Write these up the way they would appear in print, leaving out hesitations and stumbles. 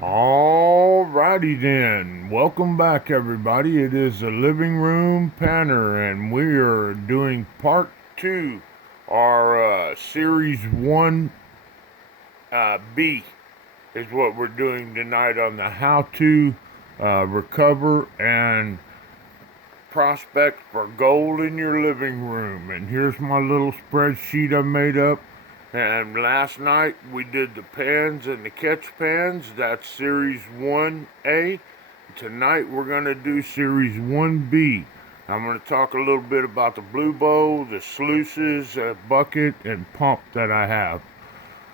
Alrighty then, welcome back everybody. It is the Living Room Panner, and we are doing part two, our series one B is what we're doing tonight on the how to recover and prospect for gold in your living room. And here's my little spreadsheet I made up. And last night we did the pans and the catch pans. That's series 1A. Tonight we're going to do series 1B. I'm going to talk a little bit about the blue bowl, the sluices, bucket, and pump that I have.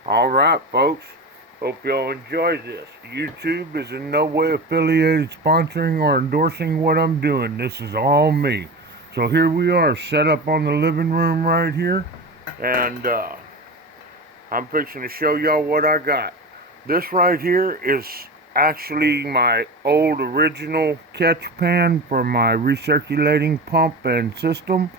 Alright, folks. Hope y'all enjoy this. YouTube is in no way affiliated, sponsoring, or endorsing what I'm doing. This is all me. So here we are, set up on the living room right here. And I'm fixing to show y'all what I got. This right here is actually my old original catch pan for my recirculating pump and system.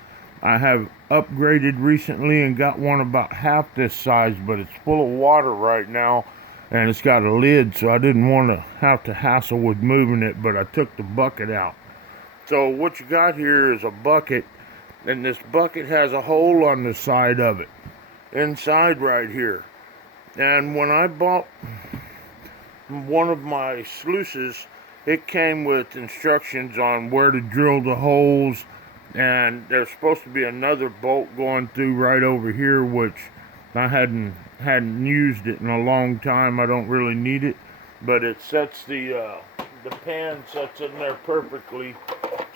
I have upgraded recently and got one about half this size, but it's full of water right now, and it's got a lid, so I didn't want to have to hassle with moving it, but I took the bucket out. So what you got here is a bucket, and this bucket has a hole on the side of it, inside right here. And when I bought one of my sluices, it came with instructions on where to drill the holes, and there's supposed to be another bolt going through right over here, which I hadn't used it in a long time. I don't really need it, but it sets the pan sets in there perfectly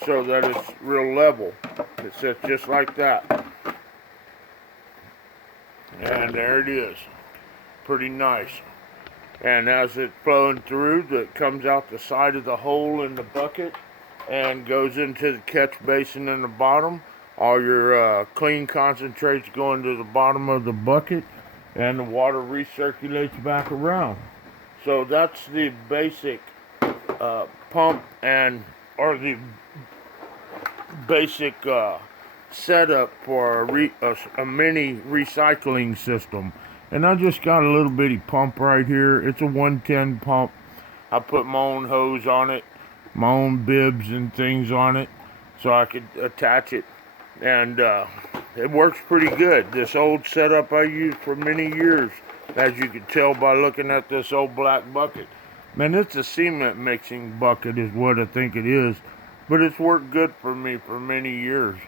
so that it's real level. It sets just like that, and there it is. Pretty nice. And as it's flowing through, it comes out the side of the hole in the bucket and goes into the catch basin in the bottom. All your clean concentrates go into the bottom of the bucket, and the water recirculates back around. So that's the basic pump or the basic setup for a mini recycling system. And I just got a little bitty pump right here. It's a 110 pump. I put my own hose on it, my own bibs and things on it, so I could attach it. And it works pretty good. This old setup I used for many years, as you can tell by looking at this old black bucket. Man, it's a cement mixing bucket is what I think it is, but it's worked good for me for many years.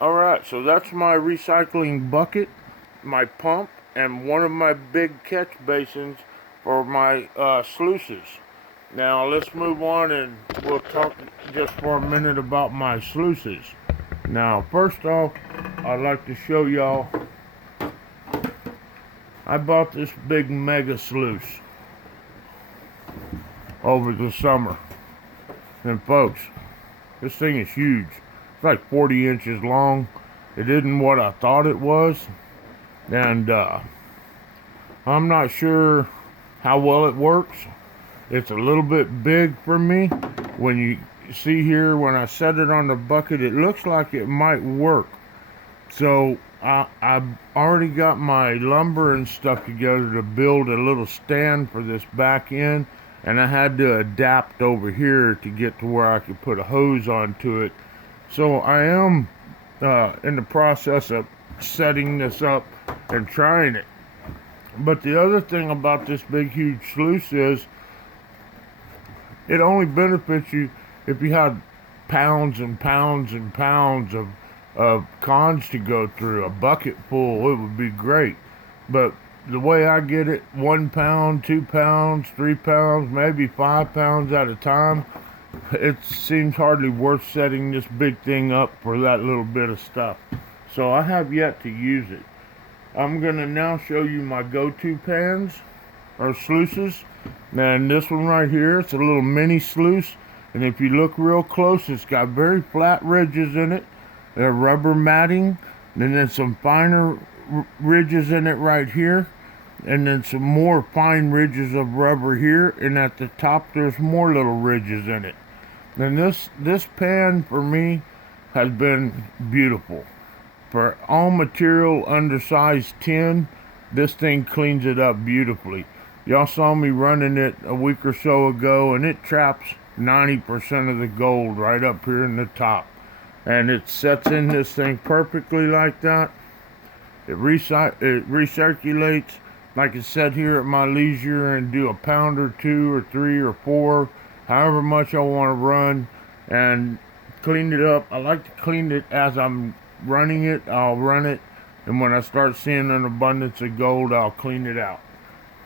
Alright, so that's my recycling bucket, my pump, and one of my big catch basins for my sluices. Now let's move on and we'll talk just for a minute about my sluices. Now first off, I'd like to show y'all, I bought this big mega sluice over the summer. And folks, this thing is huge. It's like 40 inches long. It isn't what I thought it was. And I'm not sure how well it works. It's a little bit big for me. When you see here, when I set it on the bucket, it looks like it might work. So I've already got my lumber and stuff together to build a little stand for this back end, and I had to adapt over here to get to where I could put a hose onto it. So I am in the process of setting this up and trying it. But the other thing about this big huge sluice is it only benefits you if you have pounds and pounds and pounds of cons to go through. A bucket full, it would be great. But the way I get it, 1 pound, 2 pounds, 3 pounds, maybe 5 pounds at a time, it seems hardly worth setting this big thing up for that little bit of stuff. So I have yet to use it. I'm going to now show you my go-to pans or sluices. And this one right here, it's a little mini sluice. And if you look real close, it's got very flat ridges in it. They're rubber matting. And then some finer ridges in it right here. And then some more fine ridges of rubber here. And at the top, there's more little ridges in it. And this pan for me has been beautiful. For all material undersized tin, this thing cleans it up beautifully. Y'all saw me running it a week or so ago, and it traps 90% of the gold right up here in the top. And it sets in this thing perfectly like that. It recirculates, like I said, here at my leisure, and do a pound or 2 or 3 or 4, however much I want to run, and clean it up. I like to clean it as I'm running it. I'll run it, and when I start seeing an abundance of gold, I'll clean it out.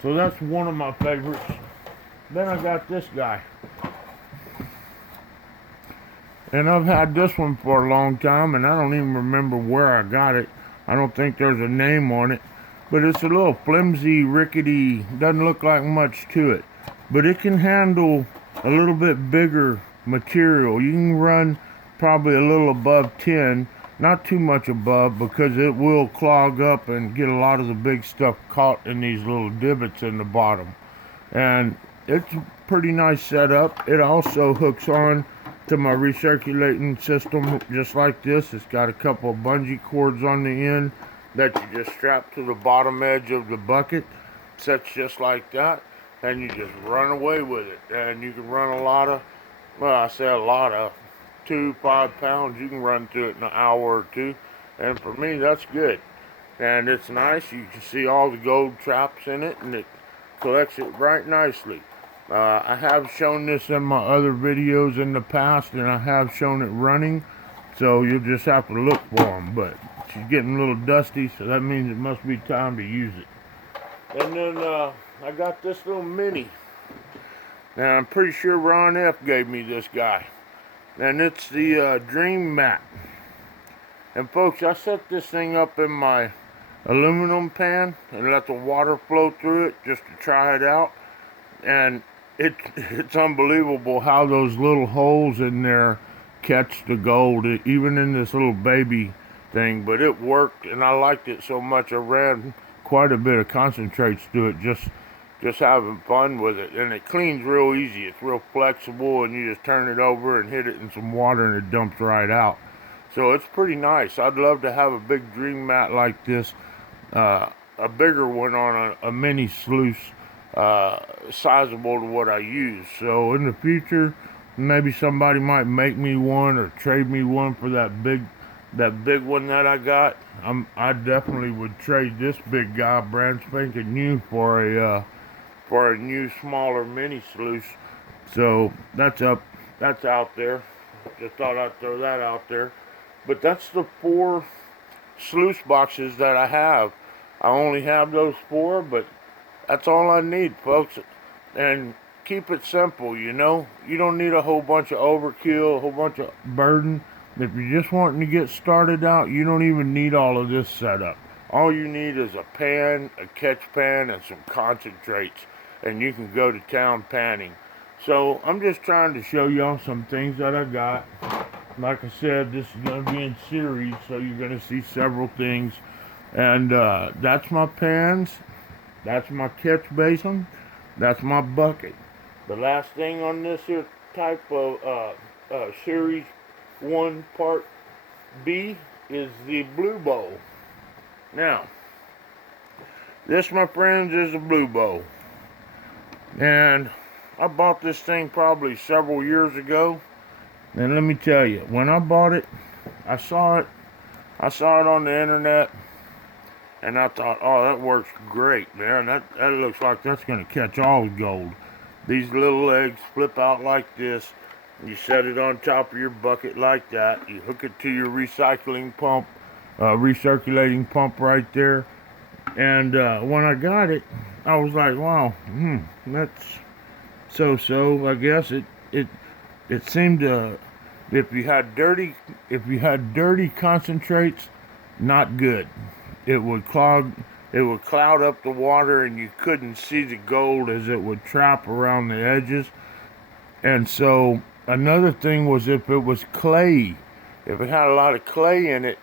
So that's one of my favorites. Then I got this guy. And I've had this one for a long time, and I don't even remember where I got it. I don't think there's a name on it. But it's a little flimsy, rickety, doesn't look like much to it. But it can handle a little bit bigger material. You can run probably a little above 10, not too much above, because it will clog up and get a lot of the big stuff caught in these little divots in the bottom. And it's a pretty nice setup. It also hooks on to my recirculating system just like this. It's got a couple of bungee cords on the end that you just strap to the bottom edge of the bucket. Sets just like that, and you just run away with it. And you can run a lot of, well, I say a lot of 2-5 pounds. You can run through it in an hour or two, and for me that's good. And it's nice. You can see all the gold traps in it, and it collects it right nicely. I have shown this in my other videos in the past, and I have shown it running, so you'll just have to look for them. But she's getting a little dusty, so that means it must be time to use it. And then I got this little mini. Now I'm pretty sure Ron F gave me this guy, and it's the Dream Mat. And folks, I set this thing up in my aluminum pan and let the water flow through it just to try it out. And it's unbelievable how those little holes in there catch the gold, even in this little baby thing. But it worked, and I liked it so much I ran quite a bit of concentrates through it, just having fun with it. And it cleans real easy. It's real flexible, and you just turn it over and hit it in some water, and it dumps right out. So it's pretty nice. I'd love to have a big Dream Mat like this, a bigger one on a mini sluice, sizable to what I use. So in the future, maybe somebody might make me one or trade me one for that big one that I got. I definitely would trade this big guy, brand spanking new, for a new smaller mini sluice. So that's out there. Just thought I'd throw that out there. But that's the 4 sluice boxes that I have. I only have those 4, but that's all I need, folks. And keep it simple, you know. You don't need a whole bunch of overkill, a whole bunch of burden. If you're just wanting to get started out, you don't even need all of this setup. All you need is a pan, a catch pan, and some concentrates, and you can go to town panning. So I'm just trying to show y'all some things that I got. Like I said, this is going to be in series, so you're going to see several things. And that's my pans. That's my catch basin. That's my bucket. The last thing on this here type of Series 1 Part B is the Blue Bowl. Now, this, my friends, is a Blue Bowl. And I bought this thing probably several years ago. And let me tell you, when I bought it, I saw it on the internet, and I thought, oh, that works great, man. That looks like that's going to catch all the gold. These little legs flip out like this. You set it on top of your bucket like that. You hook it to your recycling pump, recirculating pump right there. And when I got it, I was like, wow, that's so-so. I guess it seemed to, if you had dirty concentrates, not good. It would cloud up the water, and you couldn't see the gold as it would trap around the edges. And so another thing was, if it was clay, if it had a lot of clay in it,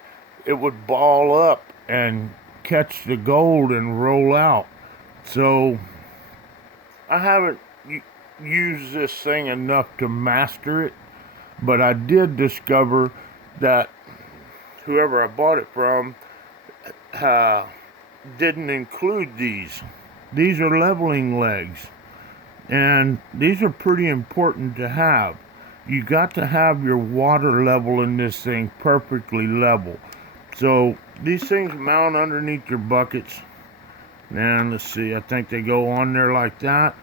it would ball up and catch the gold and roll out. So I haven't used this thing enough to master it, but I did discover that whoever I bought it from didn't include these. these are leveling legs, and these are pretty important to have. You got to have your water level in this thing perfectly level. So these things mount underneath your buckets, and let's see, I think they go on there like that,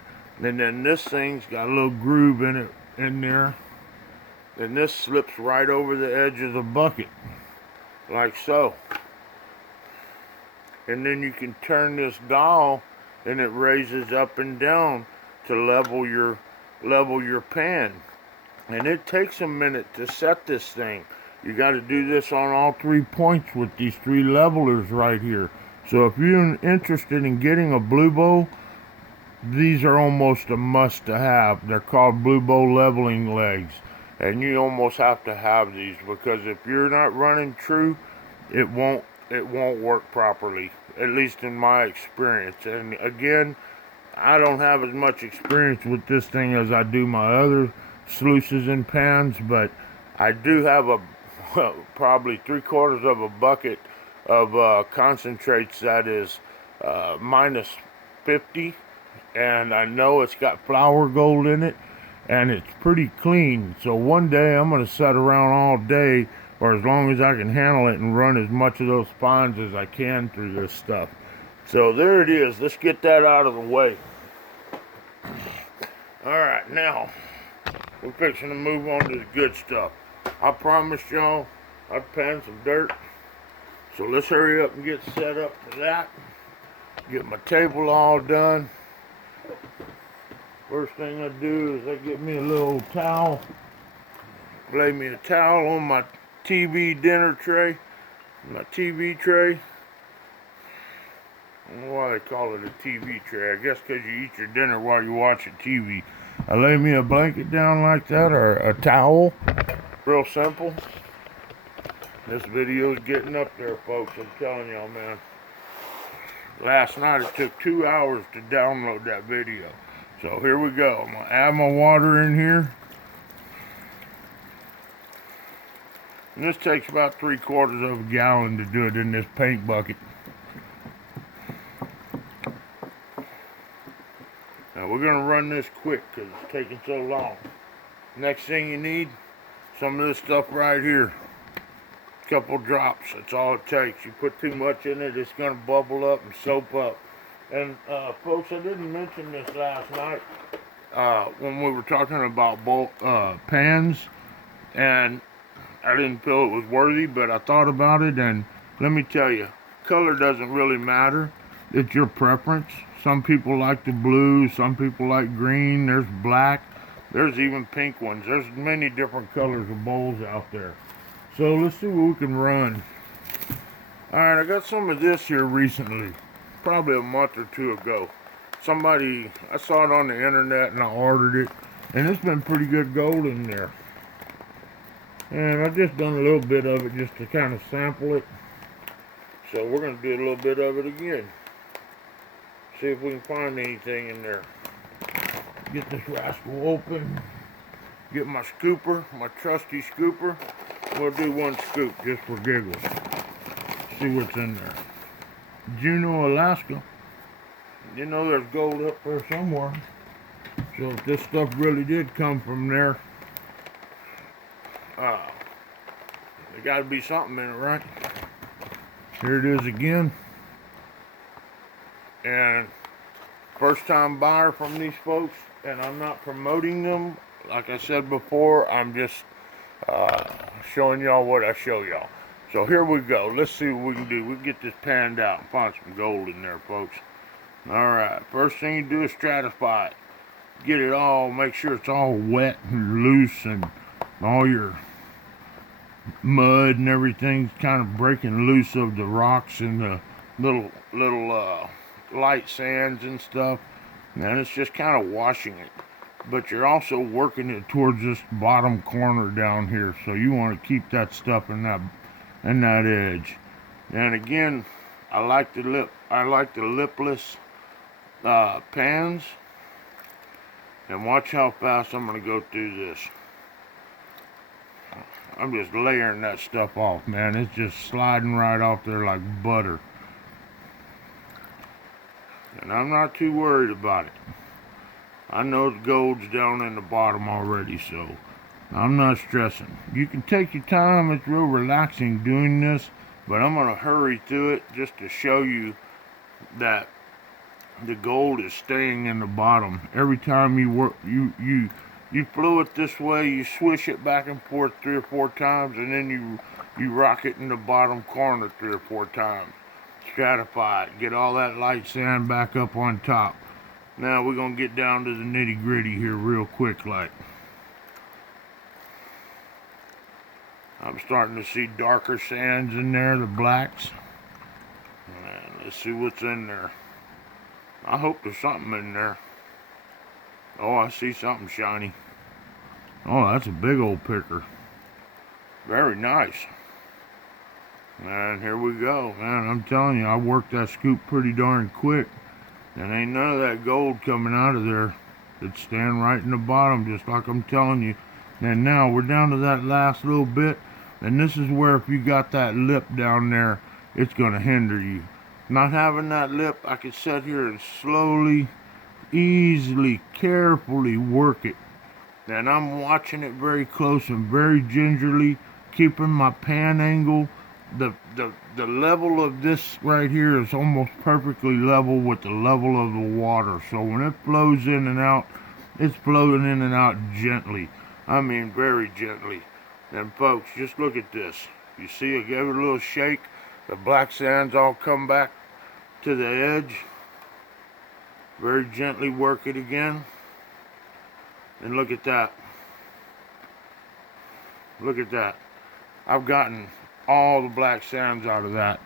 and then this thing's got a little groove in it in there, and this slips right over the edge of the bucket like so, and then you can turn this dial and it raises up and down to level your pan. And it takes a minute to set this thing. You got to do this on all 3 points with these 3 levelers right here. So if you're interested in getting a Blue Bow, these are almost a must to have. They're called Blue Bow leveling legs, and you almost have to have these, because if you're not running true, it won't work properly, at least in my experience. And again, I don't have as much experience with this thing as I do my other sluices and pans, but I do have probably 3/4 of a bucket of concentrates that is minus 50, and I know it's got flour gold in it, and it's pretty clean. So one day I'm going to sit around all day, or as long as I can handle it, and run as much of those fines as I can through this stuff. So there it is. Let's get that out of the way. Alright, now we're fixing to move on to the good stuff. I promised y'all I'd pan some dirt, so let's hurry up and get set up for that. Get my table all done. First thing I do is I get me a little towel, lay me a towel on my TV dinner tray, my TV tray. I don't know why they call it a TV tray. I guess because you eat your dinner while you're watching TV. I lay me a blanket down like that, or a towel. Real simple. This video's getting up there, folks. I'm telling y'all, man. Last night it took 2 hours to download that video. So here we go. I'm going to add my water in here. And this takes about 3/4 of a gallon to do it in this paint bucket. Now we're going to run this quick because it's taking so long. Next thing you need, some of this stuff right here. A couple drops, that's all it takes. You put too much in it, it's going to bubble up and soap up. And folks, I didn't mention this last night when we were talking about pans, and I didn't feel it was worthy, but I thought about it, and let me tell you, color doesn't really matter. It's your preference. Some people like the blue, some people like green, there's black, there's even pink ones. There's many different colors of bowls out there. So let's see what we can run. Alright, I got some of this here recently, probably a month or 2 ago. I saw it on the internet and I ordered it, and it's been pretty good gold in there. And I've just done a little bit of it just to kind of sample it. So we're going to do a little bit of it again. See if we can find anything in there. Get this rascal open. Get my scooper, my trusty scooper. We'll do 1 scoop just for giggles. See what's in there. Juneau, Alaska. You know there's gold up there somewhere. So if this stuff really did come from there, there got to be something in it, right? Here it is again. And first time buyer from these folks, and I'm not promoting them. Like I said before, I'm just showing y'all what I show y'all. So here we go. Let's see what we can do. We can get this panned out and find some gold in there, folks. Alright, first thing you do is stratify it. Get it all, make sure it's all wet and loose, and all your mud and everything's kind of breaking loose of the rocks and the little light sands and stuff. And it's just kind of washing it. But you're also working it towards this bottom corner down here. So you want to keep that stuff in that edge. And again, I like the lipless pans. And watch how fast I'm going to go through this. I'm just layering that stuff off, man. It's just sliding right off there like butter. And I'm not too worried about it. I know the gold's down in the bottom already, so I'm not stressing. You can take your time. It's real relaxing doing this, but I'm going to hurry through it just to show you that the gold is staying in the bottom. Every time you work, you flow it this way, you swish it back and forth 3 or 4 times, and then you rock it in the bottom corner 3 or 4 times. Stratify it, get all that light sand back up on top. Now we're gonna get down to the nitty gritty here real quick like. I'm starting to see darker sands in there, the blacks. And let's see what's in there. I hope there's something in there. Oh, I see something shiny. Oh, that's a big old picker. Very nice. And here we go, man. I'm telling you, I worked that scoop pretty darn quick. And ain't none of that gold coming out of there. It's staying right in the bottom, just like I'm telling you. And now we're down to that last little bit. And this is where if you got that lip down there, it's going to hinder you. Not having that lip, I can sit here and slowly, easily, carefully work it. And I'm watching it very close and very gingerly, keeping my pan angle. The level of this right here is almost perfectly level with the level of the water. So when it flows in and out, it's flowing in and out gently. I mean very gently. And folks, just look at this. You see, I gave it a little shake. The black sands all come back to the edge. Very gently work it again. And look at that. Look at that. I've gotten all the black sands out of that.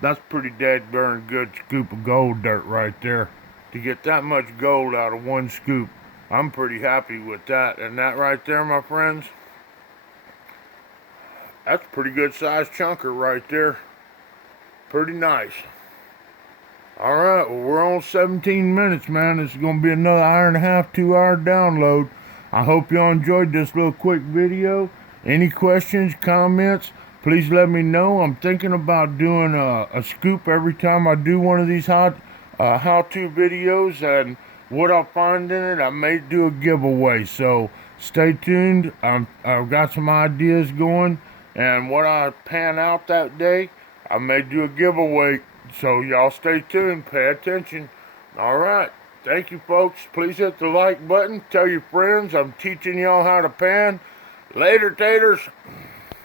That's pretty dead darn good scoop of gold dirt right there. To get that much gold out of one scoop, I'm pretty happy with that. And that right there, my friends, that's a pretty good sized chunker right there. Pretty nice. Alright, well, we're on 17 minutes, man. This is going to be another hour and a half, 2 hour download. I hope y'all enjoyed this little quick video. Any questions, comments, please let me know. I'm thinking about doing a scoop every time I do one of these how-to videos. And what I'll find in it, I may do a giveaway. So stay tuned. I've got some ideas going. And what I pan out that day, I may do a giveaway. So y'all stay tuned. Pay attention. Alright. Thank you, folks. Please hit the like button. Tell your friends I'm teaching y'all how to pan. Later, taters.